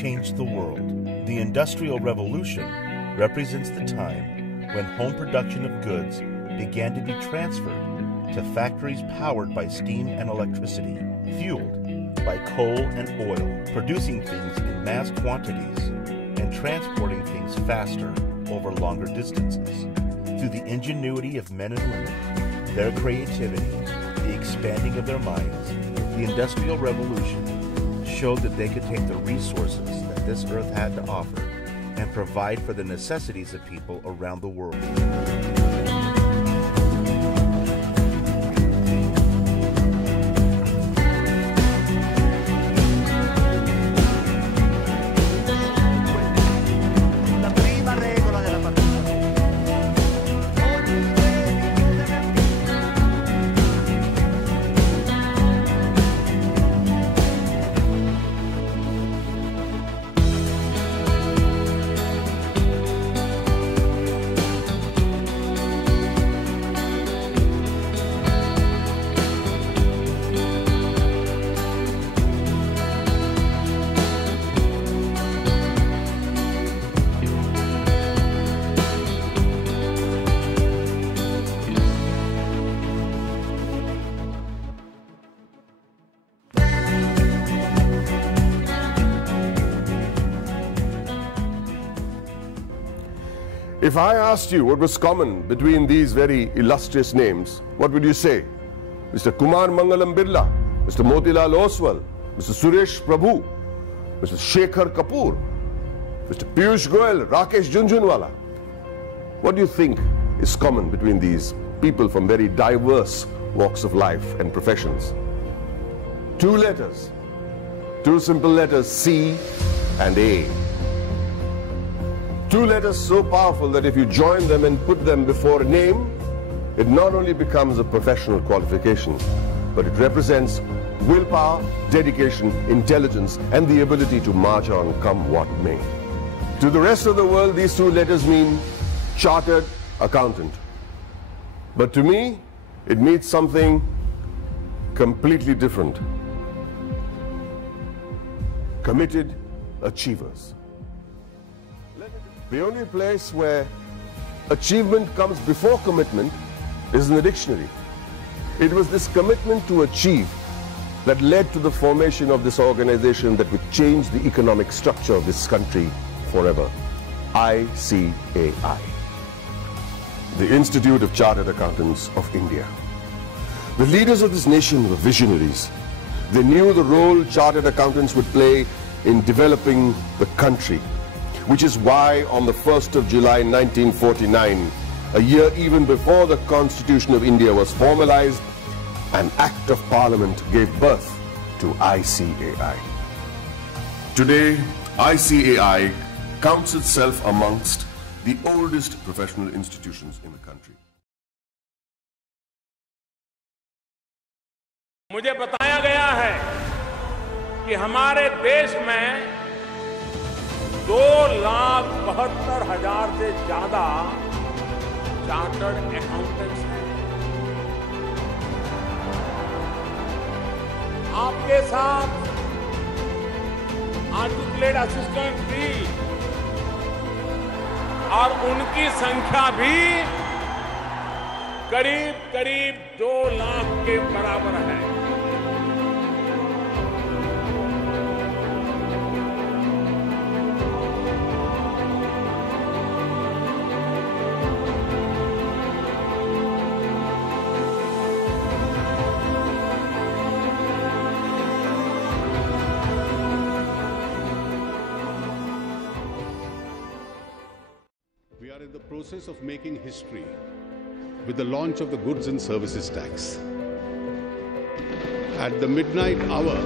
changed the world. The Industrial Revolution represents the time when home production of goods began to be transferred to factories powered by steam and electricity, fueled by coal and oil, producing things in mass quantities and transporting things faster over longer distances. Through the ingenuity of men and women, their creativity, the expanding of their minds, the Industrial Revolution showed that they could take the resources that this earth had to offer and provide for the necessities of people around the world. If I asked you what was common between these very illustrious names, what would you say? Mr. Kumar Mangalam Birla, Mr. Motilal Oswal, Mr. Suresh Prabhu, Mr. Shekhar Kapoor, Mr. Piyush Goyal, Rakesh Jhunjhunwala. What do you think is common between these people from very diverse walks of life and professions? Two letters, two simple letters, C and A. Two letters so powerful that if you join them and put them before a name, it not only becomes a professional qualification, but it represents willpower, dedication, intelligence, and the ability to march on come what may. To the rest of the world, these two letters mean chartered accountant. But to me, it means something completely different. Committed achievers. The only place where achievement comes before commitment is in the dictionary. It was this commitment to achieve that led to the formation of this organization that would change the economic structure of this country forever. ICAI, the Institute of Chartered Accountants of India. The leaders of this nation were visionaries. They knew the role chartered accountants would play in developing the country, which is why on the 1st of July 1949, a year even before the Constitution of India was formalized, an Act of Parliament gave birth to ICAI. Today, ICAI counts itself amongst the oldest professional institutions in the country. मुझे बताया गया है कि हमारे देश में 2,72,000 से ज्यादा चार्टर्ड अकाउंटेंट्स हैं। आपके साथ आर्टिकुलेट असिस्टेंट भी और उनकी संख्या भी करीब 2 लाख के बराबर है। We are in the process of making history with the launch of the Goods and Services Tax. At the midnight hour,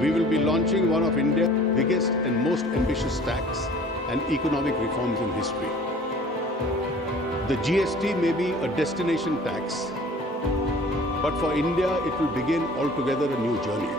we will be launching one of India's biggest and most ambitious tax and economic reforms in history. The GST may be a destination tax, but for India, it will begin altogether a new journey.